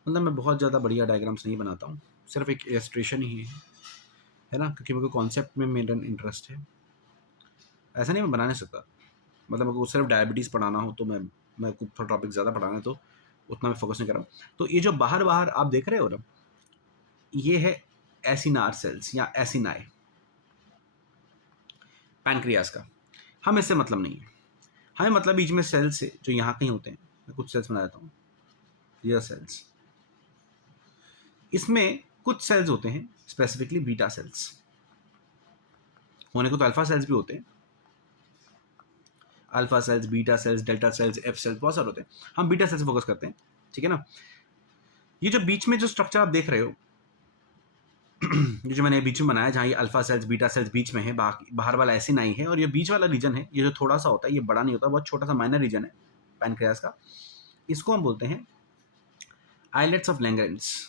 मतलब मैं बहुत ज़्यादा बढ़िया डायग्राम्स नहीं बनाता हूँ, सिर्फ एक इलस्ट्रेशन ही है ना, क्योंकि मेरे को कॉन्सेप्ट में मेरा इंटरेस्ट है। ऐसा नहीं मैं बना नहीं सकता, मतलब मेरे को सिर्फ डायबिटीज़ पढ़ाना हो तो मैं को थोड़ा टॉपिक ज़्यादा पढ़ाना है, तो उतना मैं फोकस नहीं कर रहा हूँ। तो ये जो बाहर बाहर आप देख रहे हो ना, ये है एसिनार सेल्स या एसिनाई, पैनक्रियाज का। हमें इससे मतलब नहीं है, हमें मतलब बीच में सेल्स से जो यहाँ कहीं होते हैं, मैं कुछ सेल्स बना देता हूँ, ये सेल्स, इसमें कुछ सेल्स होते हैं स्पेसिफिकली बीटा सेल्स, होने को तो अल्फा सेल्स भी होते हैं, alpha cells, beta cells, delta cells, F cells, बहुत सारे होते हैं, हम बीटा सेल्स फोकस करते हैं, ठीक है ना। ये जो बीच में जो स्ट्रक्चर आप देख रहे हो, जो मैंने बीच में बनाया, जहाँ ये अल्फा सेल्स, बीटा सेल्स बीच में है, बाहर वाला ऐसे नहीं है, और ये बीच वाला रीजन है, ये जो थोड़ा सा होता है, ये बड़ा नहीं होता, बहुत छोटा सा माइनर रीजन है पैनक्रियाज का, इसको हम बोलते हैं islets of Langerhans.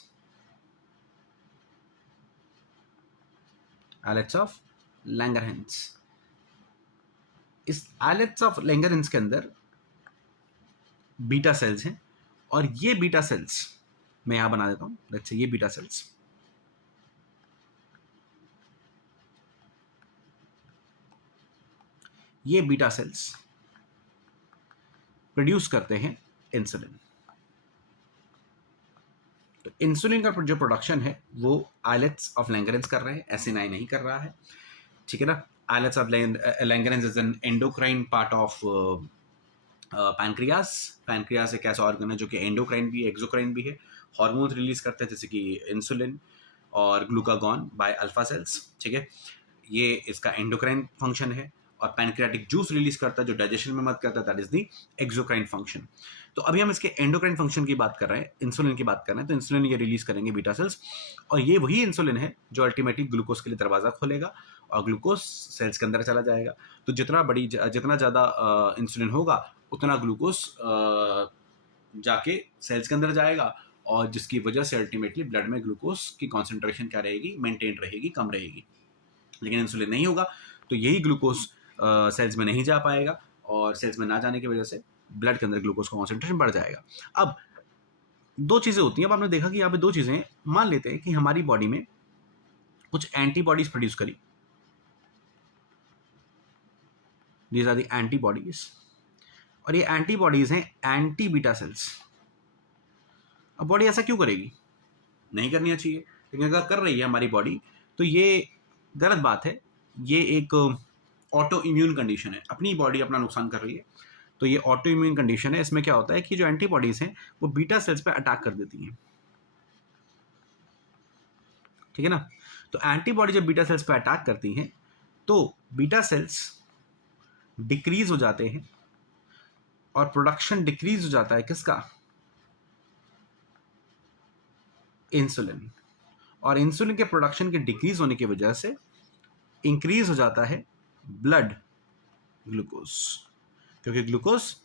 Islets of Langerhans. इस आइलेट्स ऑफ लैंगरहैंस के अंदर बीटा सेल्स हैं, और ये बीटा सेल्स मैं यहां बना देता हूं, लेट्स से ये बीटा सेल्स, ये बीटा सेल्स प्रोड्यूस करते हैं इंसुलिन। तो इंसुलिन का जो प्रोडक्शन है वो आइलेट्स ऑफ लैंगरेंस कर रहे हैं, एसिनाई नहीं कर रहा है, ठीक है ना। Islets of Langerhans is an endocrine part of pancreas. Pancreas एक ऐसा ऑर्गन है जो कि एंडोक्राइन भी है, एक्सोक्राइन भी है, हार्मोन रिलीज करते हैं जैसे कि इंसुलिन और ग्लूकागॉन बाय अल्फा सेल्स, ठीक है। ये इसका एंडोक्राइन फंक्शन है, और पैनक्रियाटिक जूस रिलीज करता है जो डाइजेशन में मदद करता है, that is the exocrine function. तो अभी हम इसके एंडोक्राइन फंक्शन की बात कर रहे हैं, इंसुलिन की बात कर रहे हैं। तो इंसुलिन ये रिलीज करेंगे बीटा सेल्स, और ये वही इंसुलिन है जो अल्टीमेटली ग्लूकोज के लिए दरवाजा खोलेगा, और ग्लूकोज सेल्स के अंदर चला जाएगा। तो जितना ज़्यादा इंसुलिन होगा, उतना ग्लूकोज जाके सेल्स के अंदर जाएगा, और जिसकी वजह से अल्टीमेटली ब्लड में ग्लूकोज की कॉन्सेंट्रेशन क्या रहेगी, मेंटेन रहेगी, कम रहेगी। लेकिन इंसुलिन नहीं होगा तो यही ग्लूकोज सेल्स में नहीं जा पाएगा, और सेल्स में ना जाने की वजह से ब्लड के अंदर ग्लूकोज का कॉन्सेंट्रेशन बढ़ जाएगा। अब दो चीज़ें होती हैं। अब आपने देखा कि यहाँ पे दो चीज़ें, मान लेते हैं कि हमारी बॉडी में कुछ एंटीबॉडीज प्रोड्यूस करी, दीज आर द एंटीबॉडीज, और ये एंटीबॉडीज हैं एंटी बीटा सेल्स। अब बॉडी ऐसा क्यों करेगी? नहीं करनी चाहिए, लेकिन अगर कर रही है हमारी बॉडी तो ये गलत बात है। ये एक ऑटो इम्यून कंडीशन है, अपनी बॉडी अपना नुकसान कर रही है, तो ये ऑटो इम्यून कंडीशन है। इसमें क्या होता है कि जो एंटीबॉडीज हैं वो बीटा सेल्स पे अटैक कर देती हैं, ठीक है ना। तो एंटीबॉडी जब बीटा सेल्स पे अटैक करती हैं तो बीटा सेल्स डिक्रीज हो जाते हैं और प्रोडक्शन डिक्रीज हो जाता है किसका? इंसुलिन। और इंसुलिन के प्रोडक्शन के डिक्रीज होने की वजह से इंक्रीज हो जाता है ब्लड ग्लूकोज, क्योंकि ग्लूकोज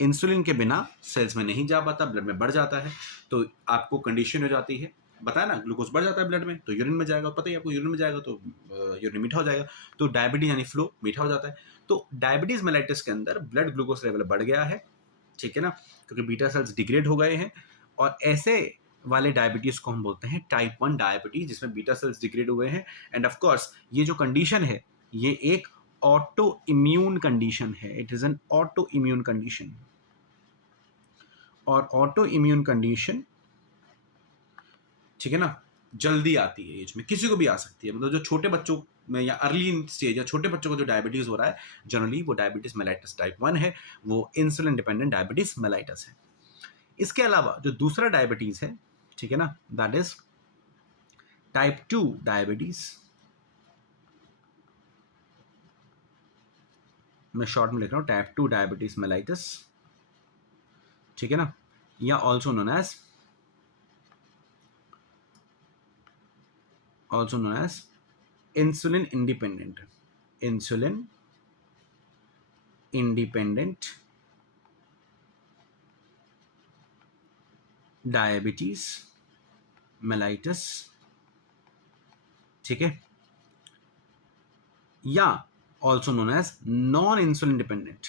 इंसुलिन के बिना सेल्स में नहीं जा पाता, ब्लड में बढ़ जाता है। तो आपको कंडीशन हो जाती है, बताया ना, ग्लूकोज बढ़ जाता है ब्लड में तो यूरिन में जाएगा, पता ही आपको, यूरिन में जाएगा तो यूरिन मीठा हो जाएगा, तो डायबिटीज यानी फ्लो मीठा हो जाता है। तो डायबिटीज मेलाइटिस के अंदर ब्लड ग्लूकोज लेवल बढ़ गया है, ठीक है ना, क्योंकि बीटा सेल्स डिग्रेड हो गए हैं। और ऐसे वाले डायबिटीज को हम बोलते हैं टाइप 1 डायबिटीज, जिसमें बीटा सेल्स डिग्रेड हुए हैं। एंड ऑफ कोर्स ये जो कंडीशन है ये एक ऑटो इम्यून कंडीशन है, it is an auto immune condition. और ऑटो इम्यून कंडीशन, ठीक है ना, जल्दी आती है, एज में किसी को भी आ सकती है। मतलब जो छोटे बच्चों में या अर्ली स्टेज या छोटे बच्चों को जो डायबिटीज हो रहा है, जनरली वो डायबिटीज मेलाइटस टाइप 1 है, वो इंसुलिन डिपेंडेंट डायबिटीज मेलाइटस है। इसके अलावा जो दूसरा डायबिटीज है, ठीक है ना, दैट इज टाइप 2 डायबिटीज। मैं शॉर्ट में लिख रहा हूं टाइप 2 डायबिटीज मेलाइटस, ठीक है ना, या also known as insulin independent diabetes mellitus, ठीक है, या also known as non insulin dependent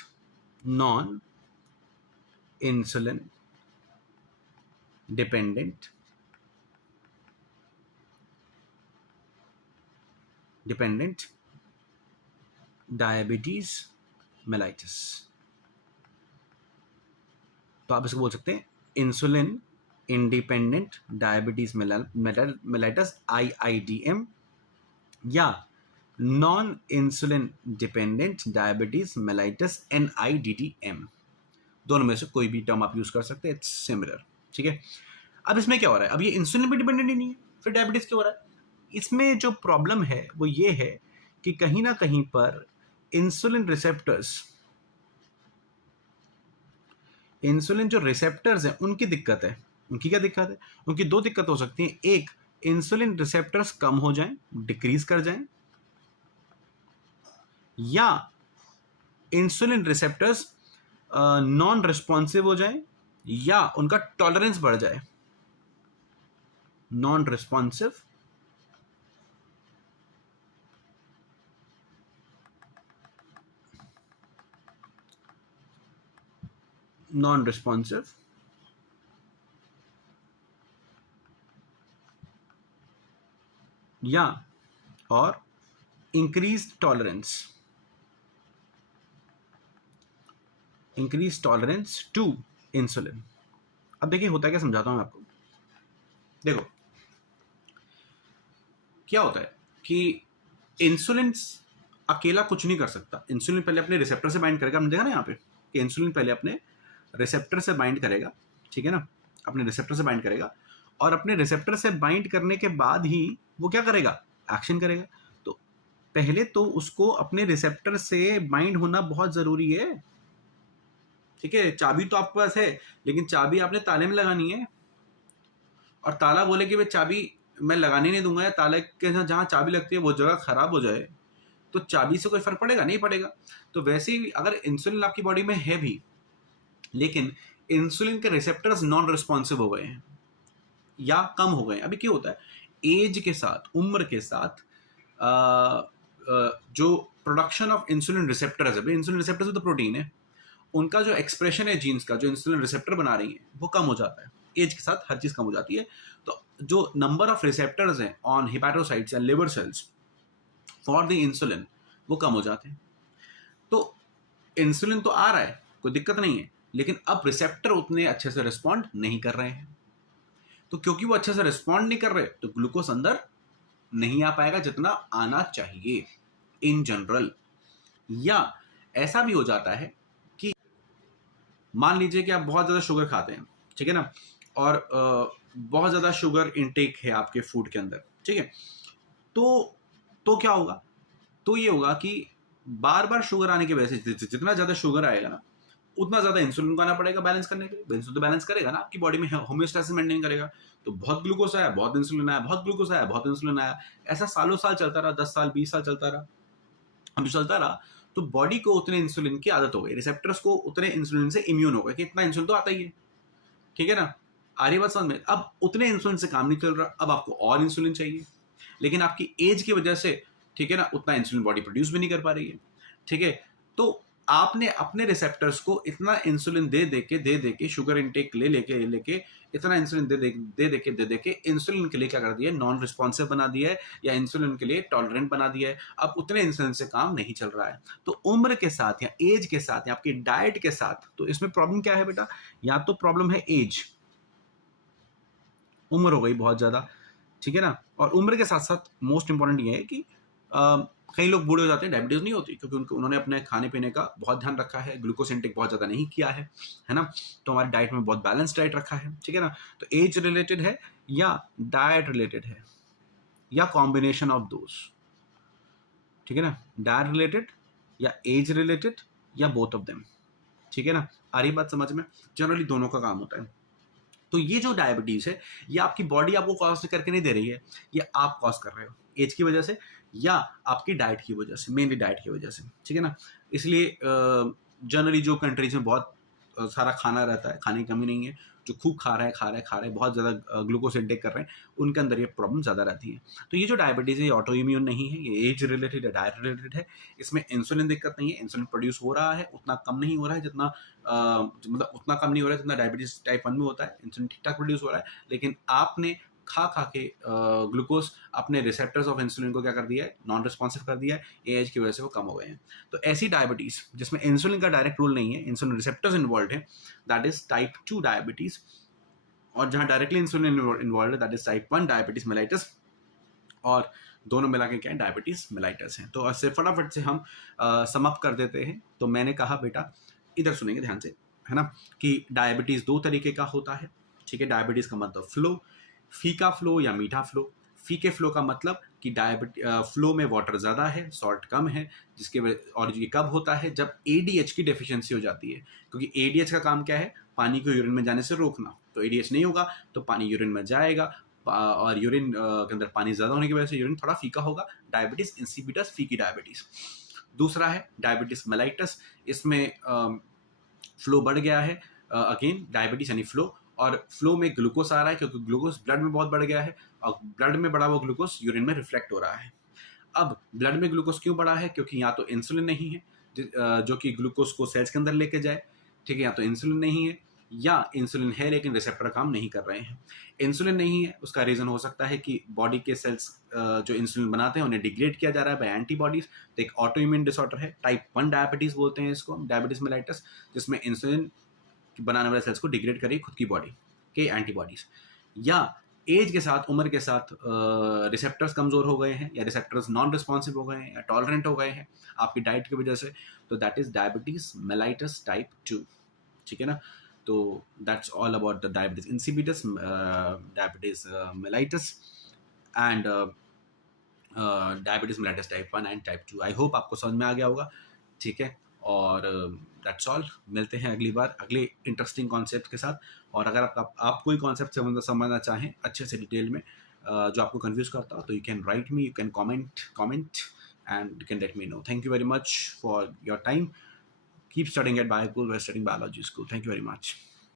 diabetes mellitus. तो आप इसको बोल सकते हैं insulin independent diabetes mellitus IIDM, या non insulin dependent diabetes mellitus NIDDM। दोनों में से कोई भी टर्म आप यूज कर सकते हैं, इट्स सिमिलर, ठीक है। अब इसमें क्या हो रहा है? अब ये इंसुलिन भी डिपेंडेंट ही नहीं है, फिर डायबिटीज क्यों हो रहा है? इसमें जो प्रॉब्लम है वो ये है कि कहीं ना कहीं पर इंसुलिन जो रिसेप्टर्स हैं उनकी दिक्कत है। उनकी क्या दिक्कत है? उनकी दो दिक्कत हो सकती है। एक, इंसुलिन रिसेप्टर्स कम हो जाएं, डिक्रीज कर जाएं, या इंसुलिन रिसेप्टर्स नॉन रिस्पॉन्सिव हो जाएं, या उनका टॉलरेंस बढ़ जाए। नॉन रिस्पॉन्सिव, या और इंक्रीज टॉलरेंस टू इंसुलिन। अब देखिए होता है क्या, समझाता हूं मैं आपको। देखो क्या होता है कि इंसुलिन अकेला कुछ नहीं कर सकता। इंसुलिन पहले अपने रिसेप्टर से बाइंड करेगा। हमने देखा ना यहाँ पे कि इंसुलिन पहले अपने रिसेप्टर से बाइंड करेगा, ठीक है ना, अपने रिसेप्टर से बाइंड करेगा, और अपने रिसेप्टर से बाइंड करने के बाद ही वो क्या करेगा? एक्शन करेगा। तो पहले तो उसको अपने रिसेप्टर से बाइंड होना बहुत जरूरी है, ठीक है। चाबी तो आपके पास है, लेकिन चाबी आपने ताले में लगानी है, और ताला बोले कि भाई चाबी मैं लगाने नहीं दूंगा, या ताले के जहाँ चाबी लगती है वो जगह खराब हो जाए, तो चाबी से कोई फर्क पड़ेगा? नहीं पड़ेगा। तो वैसे ही अगर इंसुलिन आपकी बॉडी में है भी, लेकिन इंसुलिन के रिसेप्टर्स नॉन रिस्पॉन्सिव हो गए हैं या कम हो गए हैं। अभी क्या होता है, एज के साथ, उम्र के साथ जो प्रोडक्शन ऑफ इंसुलिन रिसेप्टर्स है, इंसुलिन रिसेप्टर्स तो प्रोटीन है, उनका जो एक्सप्रेशन है जीन्स का, जो इंसुलिन रिसेप्टर बना रही है, वो कम हो जाता है। एज के साथ हर चीज़ कम हो जाती है। तो जो नंबर ऑफ रिसेप्टर्स हैं ऑन हिपैटोसाइट्स या liver cells for the insulin, वो कम हो जाते हैं। तो इंसुलिन तो आ रहा है, कोई दिक्कत नहीं है, लेकिन अब रिसेप्टर उतने अच्छे से रिस्पॉन्ड नहीं कर रहे हैं। तो क्योंकि वो अच्छे से रिस्पॉन्ड नहीं कर रहे, तो ग्लूकोज अंदर नहीं आ पाएगा जितना आना चाहिए इन जनरल। या ऐसा भी हो जाता है कि मान लीजिए कि आप बहुत ज़्यादा शुगर खाते हैं, ठीक है ना, और बहुत ज़्यादा शुगर इनटेक है आपके फूड के अंदर, ठीक है, तो क्या होगा? तो ये होगा कि बार बार शुगर आने की वजह से जितना ज़्यादा शुगर आएगा ना, उतना ज़्यादा इंसुलिन को आना पड़ेगा बैलेंस करने के लिए। इंसुलिन तो बैलेंस करेगा ना, आपकी बॉडी में होम्योस्टेसिस मेंटेन करेगा। तो बहुत ग्लूकोज आया, बहुत इंसुलिन आया, बहुत ग्लूकोज आया, बहुत इंसुलिन आया, ऐसा सालों साल चलता रहा, 10 साल 20 साल चलता रहा। अब चलता रहा तो बॉडी को उतने इंसुलिन की आदत हो गई, रिसेप्टर्स को उतने इंसुलिन से इम्यून हो गए कि इतना इंसुलिन तो आता ही है, ठीक है ना। आर्य बात समझ में? अब उतने इंसुलिन से काम नहीं चल रहा, अब आपको और इंसुलिन चाहिए, लेकिन आपकी एज की वजह से, ठीक है ना, उतना इंसुलिन बॉडी प्रोड्यूस भी नहीं कर पा रही है, ठीक है। तो आपने अपने रिसेप्टर्स को इतना इंसुलिन दे दे के शुगर इनटेक लेके इतना इंसुलिन दे के इंसुलिन के लिए क्या कर दिया, नॉन रिस्पॉन्सिव बना दिया है, या इंसुलिन के लिए टॉलरेंट बना दिया है। अब उतने इंसुलिन से काम नहीं चल रहा है। तो उम्र के साथ या एज के साथ या आपकी डाइट के साथ, तो इसमें प्रॉब्लम क्या है बेटा? या तो प्रॉब्लम है एज, उम्र हो गई बहुत ज़्यादा, ठीक है ना। और उम्र के साथ साथ मोस्ट इंपॉर्टेंट ये है कि कई लोग बूढ़े हो जाते हैं, डायबिटीज़ नहीं होती, क्योंकि उन्होंने अपने खाने पीने का बहुत ध्यान रखा है, ग्लूकोज इंटेक बहुत ज़्यादा नहीं किया है ना। तो हमारी डाइट में बहुत बैलेंस डाइट रखा है, ठीक है ना। तो एज रिलेटेड है या डाइट रिलेटेड है, या कॉम्बिनेशन ऑफ दोज, ठीक है ना। डाइट रिलेटेड या एज रिलेटेड या बोथ ऑफ देम, ठीक है ना। आ रही बात समझ में? जनरली दोनों का काम होता है। तो ये जो डायबिटीज़ है, ये आपकी बॉडी आपको कॉज करके नहीं दे रही है, ये आप कॉज कर रहे हो एज की वजह से या आपकी डाइट की वजह से, मेनली डाइट की वजह से, ठीक है ना। इसलिए जनरली जो कंट्रीज में बहुत सारा खाना रहता है, खाने की कमी नहीं है, जो खूब खा रहे हैं, बहुत ज़्यादा ग्लूकोज इंटेक कर रहे हैं, उनके अंदर ये प्रॉब्लम ज़्यादा रहती है। तो ये जो डायबिटीज़ है, ये ऑटो इम्यून नहीं है, ये एज रिलेटेड है, डाइट रिलेटेड है। इसमें इंसुलिन दिक्कत नहीं है, इंसुलिन प्रोड्यूस हो रहा है, उतना कम नहीं हो रहा है जितना मतलब उतना कम नहीं हो रहा है जितना डायबिटीज़ टाइप 1 में होता है। इंसुलिन ठीक ठाक प्रोड्यूस हो रहा है, लेकिन आपने खा के ग्लूकोज अपने रिसेप्टर्स ऑफ इंसुलिन को क्या कर दिया है, नॉन रिस्पॉन्सिव कर दिया है, एज की वजह से वो कम हो गए हैं। तो ऐसी डायबिटीज़ जिसमें इंसुलिन का डायरेक्ट रोल नहीं है, इंसुलिन रिसेप्टर्स इन्वॉल्व है, दैट इज टाइप 2 डायबिटीज़। और जहाँ डायरेक्टली इंसुलिन इन्वॉल्व है, that is type 1 diabetes mellitus. और दोनों मिला के क्या है, डायबिटीज़ मेलाइटस है। तो ऐसे फटाफट से हम समाप्त कर देते हैं। तो मैंने कहा बेटा, इधर सुनेंगे ध्यान से, है ना, कि डायबिटीज़ 2 तरीके का होता है, ठीक है। डायबिटीज़ का मतलब फ्लो, फीका फ्लो या मीठा फ्लो। फीके फ्लो का मतलब कि फ्लो में वाटर ज़्यादा है, सॉल्ट कम है, और ये कब होता है, जब एडीएच की डेफिशिएंसी हो जाती है। क्योंकि एडीएच का काम क्या है, पानी को यूरिन में जाने से रोकना। तो एडीएच नहीं होगा तो पानी यूरिन में जाएगा, और यूरिन के अंदर पानी ज़्यादा होने की वजह से यूरिन थोड़ा फीका होगा। डायबिटीज़ इंसिपिडस, फीकी डायबिटीज़। दूसरा है डायबिटीज़ मेलाइटस, इसमें फ्लो बढ़ गया है, अगेन डायबिटीज़ यानी फ्लो, और फ्लो में ग्लूकोज आ रहा है क्योंकि ग्लूकोज ब्लड में बहुत बढ़ गया है, और ब्लड में बढ़ा हुआ ग्लूकोज यूरिन में रिफ्लेक्ट हो रहा है। अब ब्लड में ग्लूकोज क्यों बढ़ा है? क्योंकि या तो इंसुलिन नहीं है जो कि ग्लूकोज को सेल्स के अंदर लेके जाए, ठीक है, या तो इंसुलिन नहीं है, या इंसुलिन है लेकिन रिसेप्टर काम नहीं कर रहे हैं। इंसुलिन नहीं है, उसका रीज़न हो सकता है कि बॉडी के सेल्स जो इंसुलिन बनाते हैं उन्हें डिग्रेड किया जा रहा है बाय एंटीबॉडीज। तो एक ऑटो इम्यून डिसऑर्डर है, टाइप 1 डायबिटीज़ बोलते हैं इसको, डायबिटीज़ मेलाइटस, जिसमें इंसुलिन बनाने वाले सेल्स को डिग्रेड करेगी खुद की बॉडी के एंटीबॉडीज। या एज के साथ, उम्र के साथ रिसेप्टर्स कमज़ोर हो गए हैं, या रिसेप्टर्स नॉन रिस्पॉन्सिव हो गए हैं, या टॉलरेंट हो गए हैं आपकी डाइट की वजह से। तो that is diabetes mellitus type 2, ठीक है ना। तो that's all about the diabetes insipidus, diabetes mellitus and diabetes mellitus type 1 and type 2। I hope आपको समझ में आ गया होगा, ठीक है। और दैट्स ऑल, मिलते हैं अगली बार अगले इंटरेस्टिंग कॉन्सेप्ट के साथ। और अगर आप कोई कॉन्सेप्ट समझना चाहें अच्छे से डिटेल में, जो आपको कंफ्यूज करता हो, तो you can write me, you can comment and you can let me know. Thank you very much for your time. Keep studying at Biocool. We're studying biology school. Thank you very much.